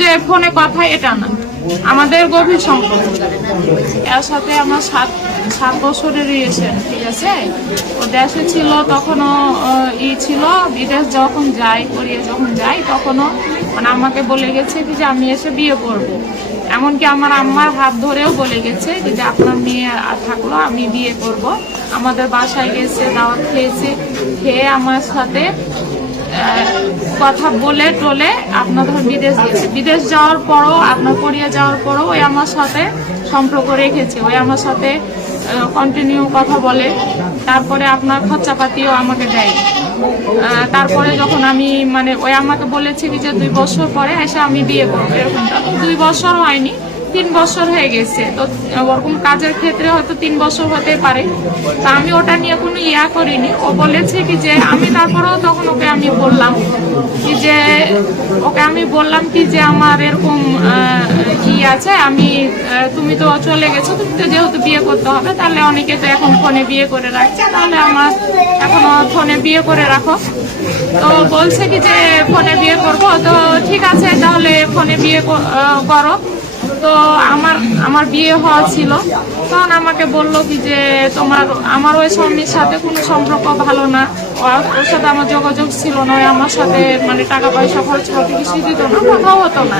যে ফোনে কথা এটা না। আমাদের গভীর সম্পর্ক এর সাথে আমার সাত সাত বছরের রিলেশন ঠিক আছে? ও দেশে ছিল, তখনও ই ছিল, বিদেশ যখন যাই, কোরিয়া যখন যাই, তখনও মানে আমাকে বলে গেছে কি যে আমি এসে বিয়ে করব। এমনকি আমার আম্মার হাত ধরেও বলে গেছে যে আপনার মেয়ে আর থাকল, আমি বিয়ে করব। আমাদের বাসায় গেছে, দাওয়াত খেয়েছে, খেয়ে আমার সাথে কথা বলে টলে আপনার ধর বিদেশ গেছে। বিদেশ যাওয়ার পরও, আপনার কোরিয়া যাওয়ার পরও ওই আমার সাথে সম্পর্ক রেখেছে। ওই আমার সাথে কন্টিনিউ কথা বলে। তারপরে আপনার খরচাপাতিও আমাকে দেয়। তারপরে যখন আমি মানে ওই আমাকে বলেছি যে দুই বছর পরে এসে আমি বিয়ে করব এরকমটা। দুই বছর হয়নি। তিন বছর হয়ে গেছে। তো, ওরকম কাজের ক্ষেত্রে হয়তো তিন বছর হতে পারে। তা আমি ওটা নিয়ে কোনো ইয়া করিনি। ও বলেছে কি যে, আমি তারপরেও তখন ওকে আমি বললাম কি যে, ওকে আমি বললাম কি যে, আমার এরকম ই আছে, আমি তুমি তো চলে গেছো, তুমি তো যেহেতু বিয়ে করতে হবে, তাহলে অনেকে তো এখন ফোনে বিয়ে করে রাখছে। তাহলে আমার এখন ফোনে বিয়ে করে রাখো। তো বলছে কি যে, ফোনে বিয়ে করব। তো ঠিক আছে, তাহলে ফোনে বিয়ে ক- করো। তো আমার আমার বিয়ে হওয়া ছিল। তখন আমাকে বলল কি যে, তোমার, আমার ওই স্বামীর সাথে কোনো সম্পর্ক ভালো না। ওর সাথে আমার যোগাযোগ ছিল না। আমার সাথে মানে টাকা পয়সা খরচ করতে কিছু দিত না, কথাও হতো না।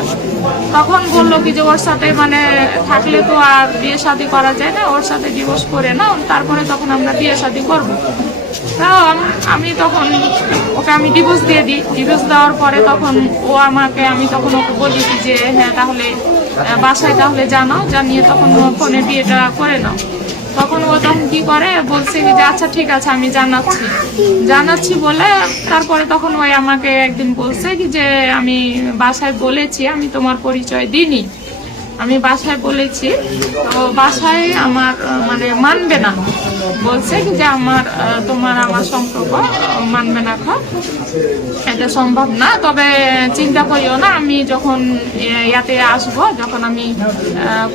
তখন বলল কি যে, ওর সাথে মানে থাকলে তো আর বিয়ে শাদি করা যায় না। ওর সাথে ডিভোর্স করে না তারপরে তখন আমরা বিয়ে শাদি করব। আমি তখন ওকে আমি ডিভোর্স দিয়ে দিই। ডিভোর্স দেওয়ার পরে তখন ও আমাকে, আমি তখন ওকে বলি যে হ্যাঁ তাহলে বাসায় তাহলে জানাও, জানিয়ে তখন ফোনে বিয়েটা করে নাও। তখন ও তখন কি করে? বলছে যে আচ্ছা ঠিক আছে, আমি জানাচ্ছি। জানাচ্ছি বলে তারপরে তখন ওই আমাকে একদিন বলছে কি যে, আমি বাসায় বলেছি, আমি তোমার পরিচয় দিইনি। আমি বাসায় বলেছি। তো বাসায় আমার মানে মানবে না। বলছে যে আমার তোমার আমার সম্পর্ক মানবে না খা এটা সম্ভব না, তবে চিন্তা করিও না, আমি যখন ইয়াতে আসব, যখন আমি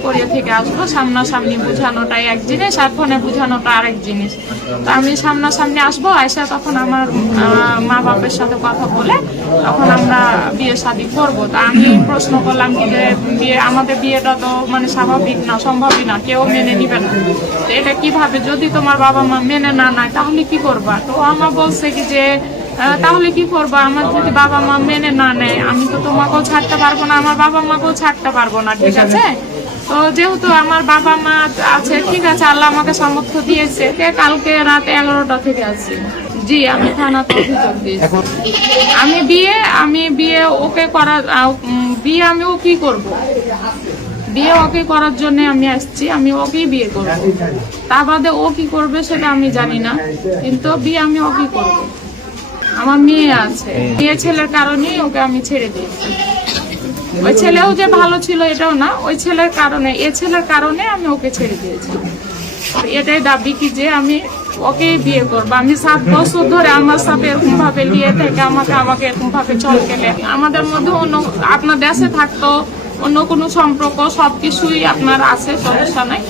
কোরিয়া থেকে আসব, সামনাসামনি বোঝানোটাই এক জিনিস আর ফোনে বোঝানোটা আরেক জিনিস। তো আমি সামনাসামনি আসব আয়সা তখন আমার মা বাপের সাথে কথা বলে তখন আমরা বিয়ে শাদী করব। তা আমি প্রশ্ন করলাম কি যে, বিয়ে আমাদের বিয়েটা তো মানে স্বাভাবিক না, সম্ভবই না, কেউ মেনে নিবে না। তো এটা কীভাবে, যদি তোমার বাবা মা মেনে না নেয় তাহলে কি করবা? তো আমার বলছে কি যে তাহলে কি করব? আমার যদি বাবা মা মেনে না নেয় আমি তো তোমাকেও ছাড়তে পারব না আমার বাবা মাকেও ছাড়তে পারব না ঠিক আছে? তো যেহেতু আমার বাবা মা আছে ঠিক আছে আল্লাহ আমাকে সামর্থ্য দিয়েছে কালকে রাত এগারোটা থেকে আছি। জি আমি থানাতে অভিযোগ দিয়েছি। আমি বিয়ে আমি বিয়ে ওকে উম, বিয়ে আমি ও কি করব? বিয়ে ওকে করার জন্য আমি আসছি, আমি ওকেই বিয়ে করব। তা বাদে ও কি করবে সেটা আমি জানি না, কিন্তু বিয়ে আমি ওকে করব। আমার মেয়ে আছে মেয়ে ছেলের কারণেই ওকে আমি ছেড়ে দিয়েছি। ওই ছেলেও যে ভালো ছিল এটাও না, ওই ছেলের কারণে, এ ছেলের কারণে আমি ওকে ছেড়ে দিয়েছি। এটাই দাবি কি যে আমি ওকে বিয়ে করব। আমি সাত বছর ধরে আমার সাথে এরকম ভাবে নিয়ে থেকে আমাকে আমাকে এরকম ভাবে চল আমাদের মধ্যে অন্য, আপনার দেশে থাকতো অন্য কোনো সম্পর্ক সব কিছুই আপনার আছে সমস্যা নাই।